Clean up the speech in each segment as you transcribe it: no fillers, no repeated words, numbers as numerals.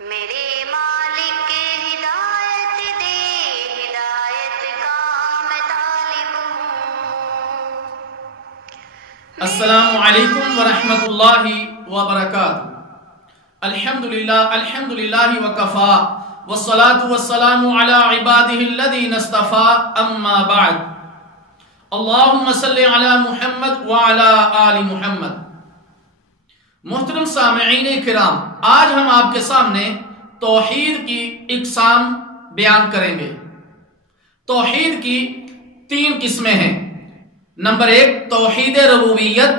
میرے مالک ہدایت دے، ہدایت کا میں طالب ہوں۔ السلام علیکم ورحمۃ اللہ وبرکاتہ۔ الحمدللہ وکفا والصلاة والسلام علی عباده الذین اصطفى، اما بعد۔ اللہم صلی علی محمد وعلی آل محمد۔ محترم سامعین کرام، آج ہم آپ کے سامنے توحید کی اقسام بیان کریں گے۔ توحید کی 3 قسمیں ہیں۔ نمبر 1 توحید ربوبیت،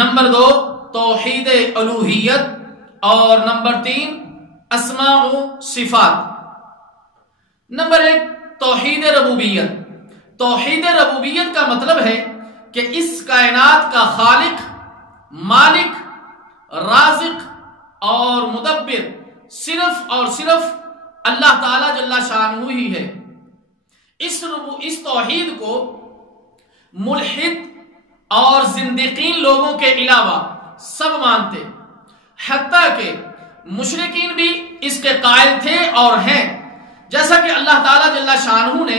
نمبر 2 توحید الوہیت، اور نمبر 3 اسماء و صفات۔ نمبر 1 توحید ربوبیت۔ توحید ربوبیت کا مطلب ہے کہ اس کائنات کا خالق، مالک، رازق اور مدبر صرف اور صرف اللہ تعالی جل شانہ ہی ہے۔ اس توحید کو ملحد اور زندقین لوگوں کے علاوہ سب مانتے، حتیٰ کہ مشرکین بھی اس کے قائل تھے اور ہیں، جیسا کہ اللہ تعالی جل شانہ نے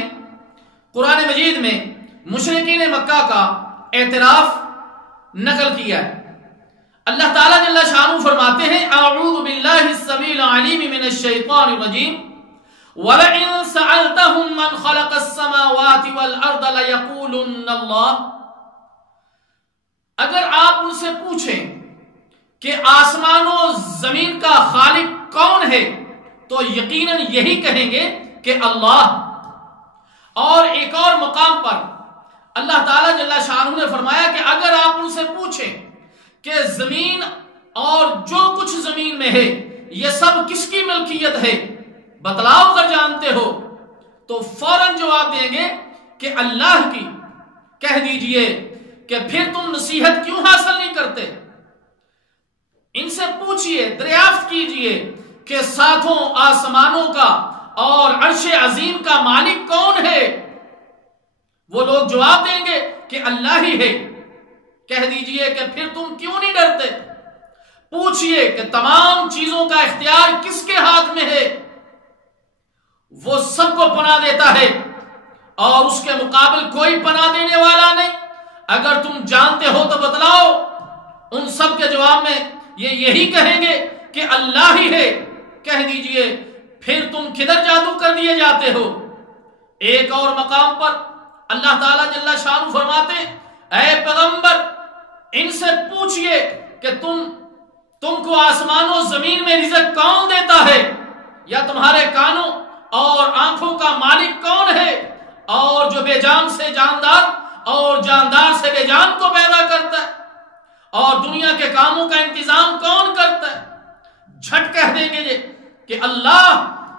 قرآن مجید میں مشرکین مکہ کا اعتراف نقل کیا ہے۔ اللہ تعالی جل شانہ فرماتے ہیں: اعوذ باللہ السمیع العلیم من الشیطان الرجیم وَلَئِن سَأَلْتَهُم مَّنْ خَلَقَ السَّمَاوَاتِ وَالْأَرْضَ لَيَقُولُنَّ اللَّهُ۔ اگر آپ ان سے پوچھیں کہ آسمان و زمین کا خالق کون ہے تو یقیناً یہی کہیں گے کہ اللہ۔ اور ایک اور مقام پر اللہ تعالی جل شانہ نے فرمایا کہ اگر آپ ان سے پوچھیں کہ زمین اور جو کچھ زمین میں ہے یہ سب کس کی ملکیت ہے، بتلاؤ اگر جانتے ہو، تو فوراً جواب دیں گے کہ اللہ کی۔ کہہ دیجئے کہ پھر تم نصیحت کیوں حاصل نہیں کرتے؟ ان سے پوچھئے، دریافت کیجئے کہ ساتھوں آسمانوں کا اور عرش عظیم کا مالک کون ہے؟ وہ لوگ جواب دیں گے کہ اللہ ہی ہے۔ کہہ دیجئے کہ پھر تم کیوں نہیں ڈرتے؟ پوچھئے کہ تمام چیزوں کا اختیار کس کے ہاتھ میں ہے؟ وہ سب کو پناہ دیتا ہے اور اس کے مقابل کوئی پناہ دینے والا نہیں۔ اگر تم جانتے ہو تو بتلاؤ۔ ان سب کے جواب میں یہ یہی کہیں گے کہ اللہ ہی ہے۔ کہہ دیجئے پھر تم کدھر جادو کر دیے جاتے ہو؟ ایک اور مقام پر اللہ تعالیٰ جل شانہ فرماتے: اے پیغمبر، ان سے پوچھئے کہ تم کو آسمان و زمین میں رزق کون دیتا ہے، یا تمہارے کانوں اور آنکھوں کا مالک کون ہے، اور جو بے جان سے جاندار اور جاندار سے بے جان کو پیدا کرتا ہے، اور دنیا کے کاموں کا انتظام کون کرتا ہے؟ جھٹ کہہ دیں گے کہ اللہ،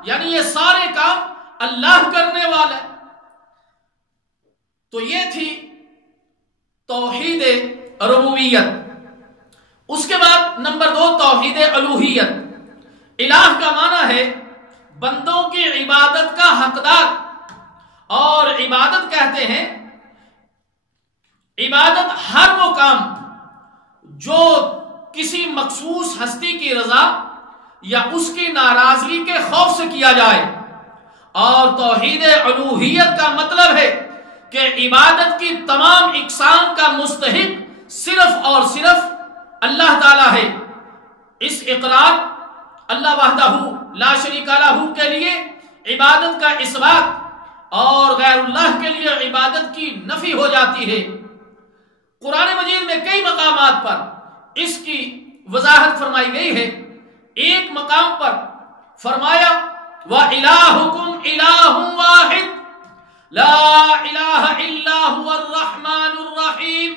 یعنی یہ سارے کام اللہ کرنے والا ہے۔ تو یہ تھی توحید ربوبیت۔ اس کے بعد نمبر 2 توحید الوہیت۔ الہ کا معنی ہے بندوں کی عبادت کا حقدار، اور عبادت کہتے ہیں عبادت ہر وہ کام جو کسی مخصوص ہستی کی رضا یا اس کی ناراضگی کے خوف سے کیا جائے۔ اور توحید الوہیت کا مطلب ہے کہ عبادت کی تمام اقسام کا مستحق صرف اور صرف اللہ تعالی ہے۔ اس اقرار اللہ وحدہ لا شریک لہ کے لیے عبادت کا اثبات اور غیر اللہ کے لیے عبادت کی نفی ہو جاتی ہے۔ قرآن مجید میں کئی مقامات پر اس کی وضاحت فرمائی گئی ہے۔ ایک مقام پر فرمایا: وَإِلَٰهُكُمْ إِلَٰهٌ وَاحِدٌ لا الہ الا هو الرحمن الرحیم۔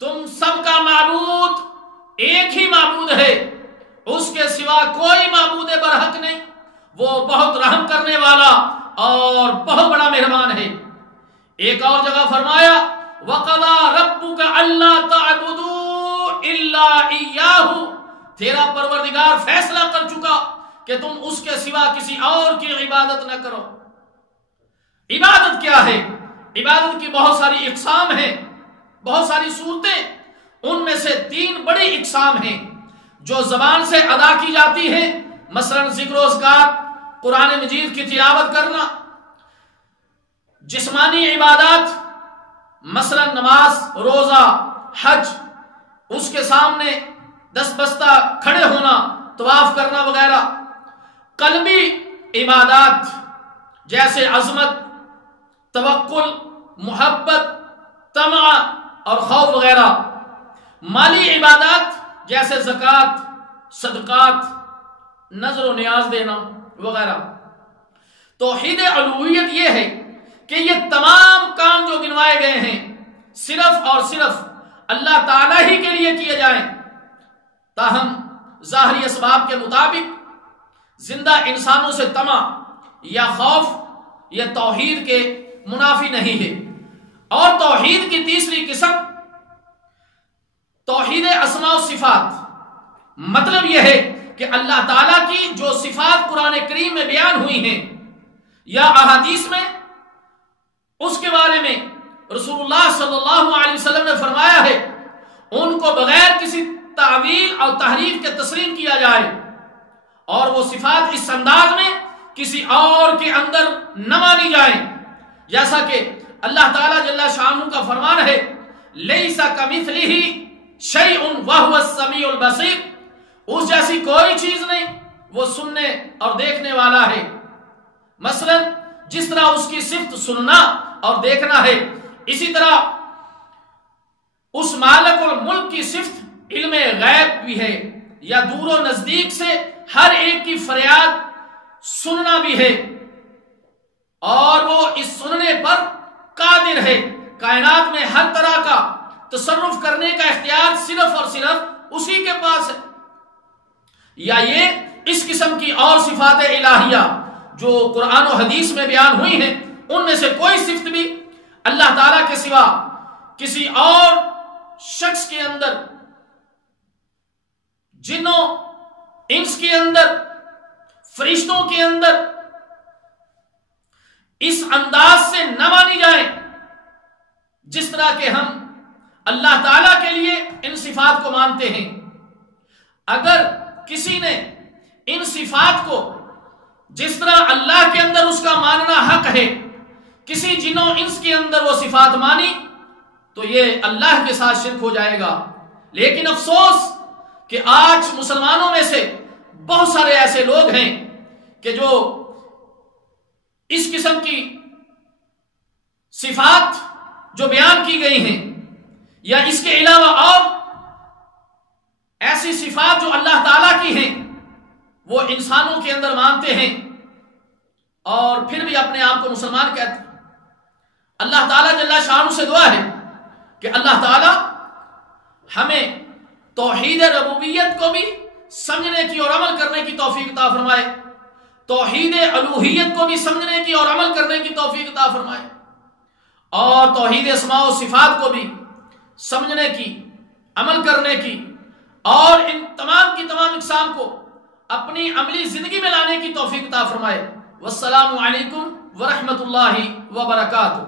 تم سب کا معبود ایک ہی معبود ہے، اس کے سوا کوئی معبود برحق نہیں، وہ بہت رحم کرنے والا اور بہت بڑا مہربان ہے۔ ایک اور جگہ فرمایا: وَقَضَىٰ رَبُّكَ أَلَّا تَعْبُدُوا إِلَّا إِيَّاهُ۔ تیرا پروردگار فیصلہ کر چکا کہ تم اس کے سوا کسی اور کی عبادت نہ کرو۔ عبادت کیا ہے؟ عبادت کی بہت ساری اقسام ہیں، بہت ساری صورتیں۔ ان میں سے 3 بڑی اقسام ہیں جو زبان سے ادا کی جاتی ہیں مثلا ذکر و اذکار، قرآن مجید کی تلاوت کرنا، جسمانی عبادات مثلا نماز، روزہ، حج، اس کے سامنے دست بستہ کھڑے ہونا، طواف کرنا وغیرہ، قلبی عبادات جیسے عظمت، توکل، محبت، طمع اور خوف وغیرہ، مالی عبادات جیسے زکوٰۃ، صدقات، نذر و نیاز دینا وغیرہ۔ توحید الوہیت یہ ہے کہ یہ تمام کام جو گنوائے گئے ہیں صرف اور صرف اللہ تعالیٰ ہی کے لیے کیے جائیں، تاہم ظاہری اسباب کے مطابق زندہ انسانوں سے طمع یا خوف یہ توحید کے منافی نہیں ہے۔ اور توحید کی تیسری قسم توحید اسماء و صفات، مطلب یہ ہے کہ اللہ تعالیٰ کی جو صفات قرآن کریم میں بیان ہوئی ہیں یا احادیث میں، اس کے بارے میں رسول اللہ صلی اللہ علیہ وسلم نے فرمایا ہے ان کو بغیر کسی تعویل اور تحریف کے تسلیم کیا جائے، اور وہ صفات اس انداز میں کسی اور کے اندر نہ مانی جائیں، جیسا کہ اللہ تعالیٰ جل شانہ کا فرمان ہے لیس کمثلہ شیء وہو السمیع البصیر، اس جیسی کوئی چیز نہیں، وہ سننے اور دیکھنے والا ہے۔ مثلا جس طرح اس کی صفت سننا اور دیکھنا ہے، اسی طرح اس مالک الملک کی صفت علم غیب بھی ہے، یا دور و نزدیک سے ہر ایک کی فریاد سننا بھی ہے، اور وہ اس سننے پر قادر ہے۔ کائنات میں ہر طرح کا تصرف کرنے کا اختیار صرف اور صرف اسی کے پاس ہے۔ یا یہ اس قسم کی اور صفات الہیہ جو قرآن و حدیث میں بیان ہوئی ہیں، ان میں سے کوئی صفت بھی اللہ تعالیٰ کے سوا کسی اور شخص کے اندر، جنوں انس کے اندر، فرشتوں کے اندر اس انداز سے نہ مانی جائے جس طرح کہ ہم اللہ تعالیٰ کے لیے ان صفات کو مانتے ہیں۔ اگر کسی نے ان صفات کو جس طرح اللہ کے اندر اس کا ماننا حق ہے، کسی جنوں انس کے اندر وہ صفات مانی تو یہ اللہ کے ساتھ شرک ہو جائے گا۔ لیکن افسوس کہ آج مسلمانوں میں سے بہت سارے ایسے لوگ ہیں کہ جو اس قسم کی صفات جو بیان کی گئی ہیں یا اس کے علاوہ اور ایسی صفات جو اللہ تعالیٰ کی ہیں وہ انسانوں کے اندر مانتے ہیں، اور پھر بھی اپنے آپ کو مسلمان کہتے ہیں۔ اللہ تعالیٰ جل شانہ سے دعا ہے کہ اللہ تعالیٰ ہمیں توحید ربوبیت کو بھی سمجھنے کی اور عمل کرنے کی توفیق عطا فرمائے، توحید الوہیت کو بھی سمجھنے کی اور عمل کرنے کی توفیق عطا فرمائے، اور توحید اسماء و صفات کو بھی سمجھنے کی، عمل کرنے کی، اور ان تمام کی تمام اقسام کو اپنی عملی زندگی میں لانے کی توفیق عطا فرمائے۔ والسلام علیکم ورحمۃ اللہ وبرکاتہ۔